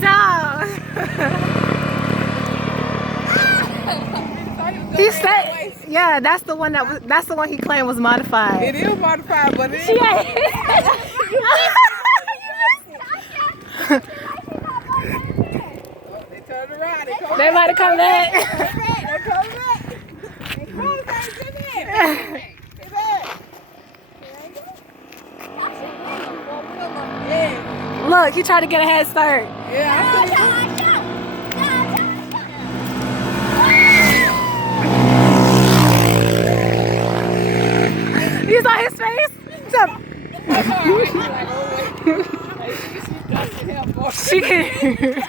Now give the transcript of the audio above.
Dog. He said, yeah, that's the one he claimed was modified. It is modified, but it is. They turned around. They might have come back. They come back. They come back. Get back. Yeah. Look, he tried to get a head start. Yeah. You saw his face? She can.